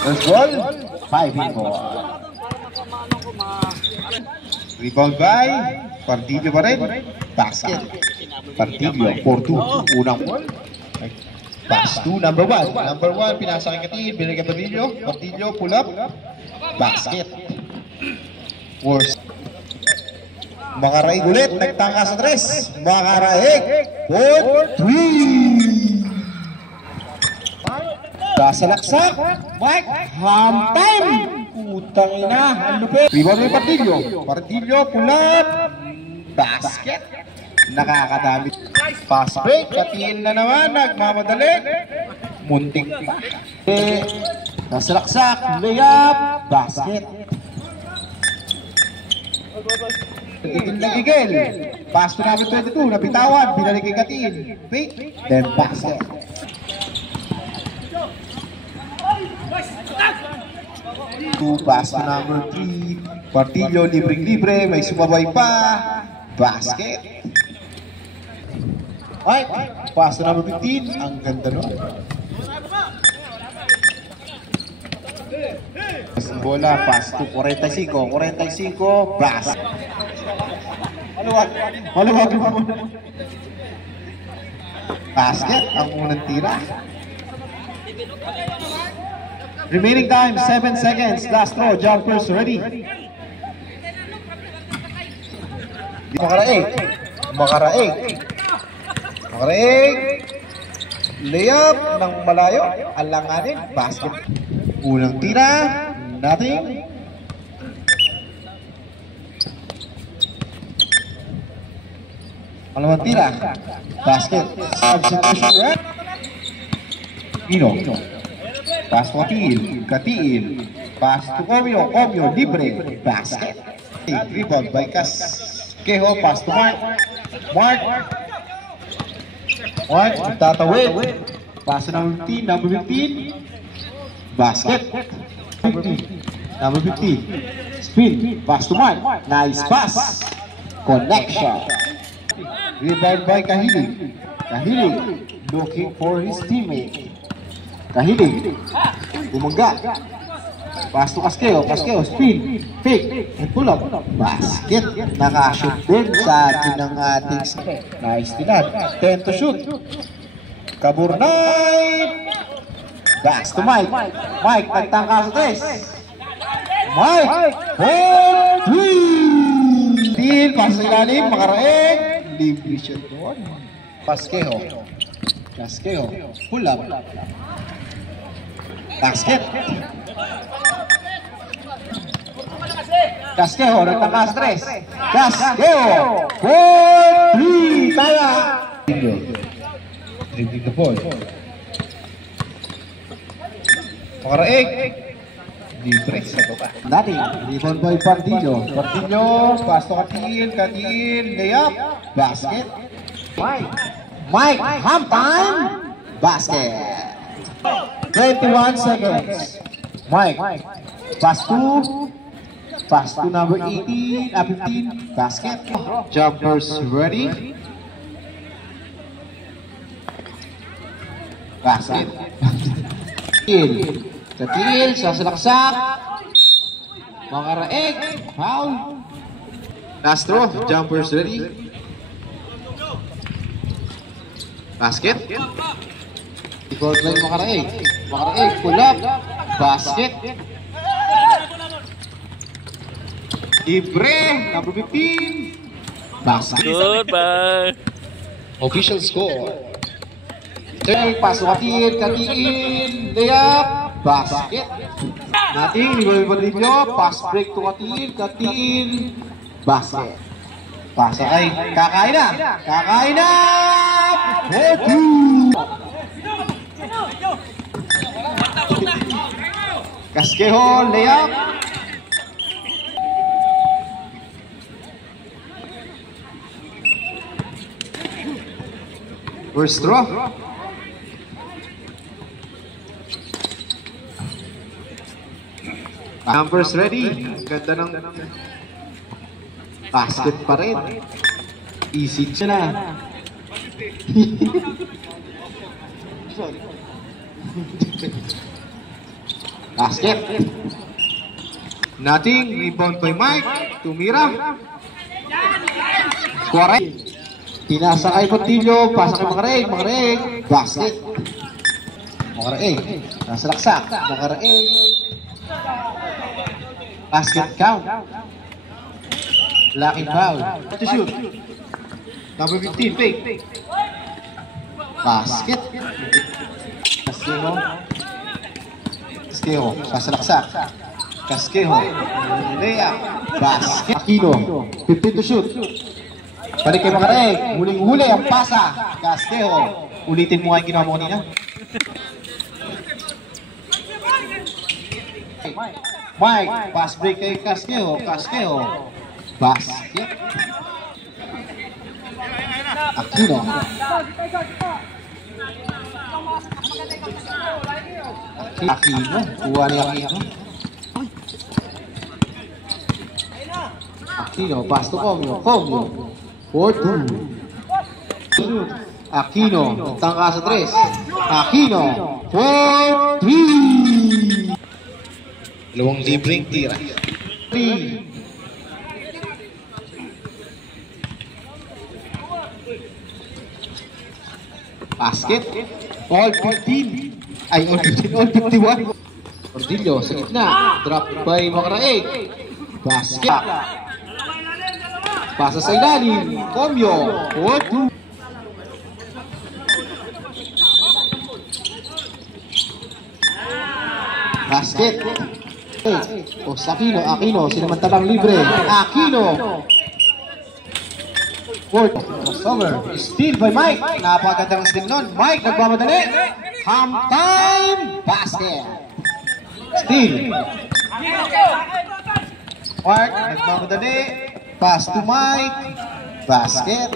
First ball, 5-4. Rebound by Partillo pa rin. Basket. Partillo, 4-2. Unang ball. Pass to number 1. Number 1, pinasa kay Katin. Binigay Partillo. Partillo, pull up. Basket. Worst. Makaraig ulit. Nagtangka sa 3. Makaraig. 4-3. Kasalaksak. Mike. Ham time. Utang ina. Ang lupit. Rebound may Partillo. Partillo, pull up. Basket. Nakakadami. Fast break. Katiin na naman. Nagmamadali. Munting pa. Kasalaksak. Layup. Basket. Titin na Gigel. Pass to number 22. Napitawan. Binalik kay Katin. Fake. Then basket. Pass to number 3. Partillo, libreng-libre. May sumabay pa. Basket. Ay, pass to number 15. Ang ganda nun. Bola, pass to 45. 45. Basket. Maluwag. Basket. Ang unang tira. Remaining time, 7 seconds. Last throw, jumpers ready. Makaraig. Layup ng malayo. Alanganin, basket. Unang tira, nothing. Pangalawang tira, basket. Substitution red. Pino. Pass to Katiin. Pass to Comio, libre. Basket. Rebound by Kaskeho. Pass to Mark. Tatawid. Pass to number 15. Basket. Number 15. Spin. Pass to Mark. Nice pass. Connection. Rebound by Kahilig. Looking for his teammate. Kahilig. Bumaga. Pass to Kaskeho. Spin. Fake. And pull up. Basket. Nakashoot din sa atin ng ating nice tinad. 10 to shoot. Kaburnay. Pass to Mike. Nagtangka sa 3. Mike. 4-3. Steal. Pass sa ilalim. Makaraig. Libre shot doon. Kaskeho. Pull up. Basket. Kaskeho, nagtangka sa 3. Kaskeho. 4-3. Taya. Dribbling the ball. Makaraig. Libre sa baba. Dati, rebound by Partillo. Pass to Katiin. Layup. Basket. Mike. Ham time. Basket. 21 seconds. Mike. Pass to number 15. Basket. Jumpers ready. Basket. Katil. Sasalaksak. Makaraig. Foul. Last throw. Jumpers ready. Basket. Goal line Makaraig. Pull up. Basket. Libre. Number 15. Basket. Goodbye. Official score. Turn pass. Katiin. Layup. Basket. Nating Partillo. Pass break to Katiin. Basket. Pasa ay kakain na. 4-2. Kaskeho, layup. First throw. Numbers ready. Ganda ng basket pa rin. Easy siya na. Basket. Nothing. Rebound by Mike. Tumira. Square. Pinasa kay Portillo. Pasa kay Makareg. Makareg. Basket. Makareg. Nasa laksak. Makareg. Basket count. Lucky foul. To shoot. Number 15. Fake. Basket. Casquejo. Casquejo. Nasa laksak. Casquejo. Layup. Basket. Aquino. 15 to shoot. Balik kay Makareg. Huling-huli ang pasa. Casquejo. Ulitin mo nga yung ginawa mo kanina. Mike. Pass break kay Casquejo. Casquejo. Basket. Aquino. Aquino. Kuha ni Aquino. Aquino. Pass to Comio. Comio. 4-2. Aquino. Tangka sa 3. Aquino. 4-3. Dalawang libreng tira. 3. Basket. All 15. Ay, all 15. All 51. Portillo sa gitna. Drop by Makareg. Basket. Pasa sa ilalim. Comio. 4-2. Basket. O sa Aquino. Aquino. Sinamantalang libre. Aquino. Fourth. Crossover. Steal by Mike. Napakagandang steal nun. Mike nagmamadali. Half time. Basket. Steal. Mark nagmamadali. Pass to Mike. Basket.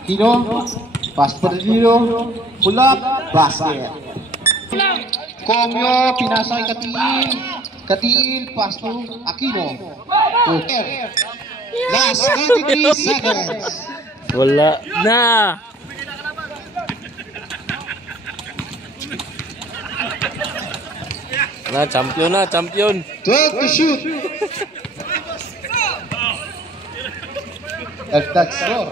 Aquino. Pass to Portillo. Pull up. Basket. Comio. Pinasa kay Katiin. Katiin. Pass to Aquino. Okay. Last 23 seconds. Wala na. Na, champion na, champion. 12 to shoot. That's score.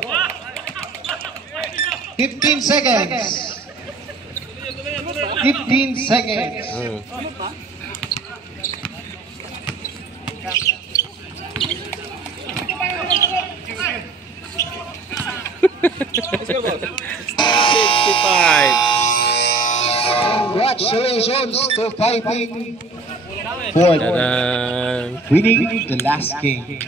15 seconds. 15 seconds. Congratulations to Fighting for winning the last game.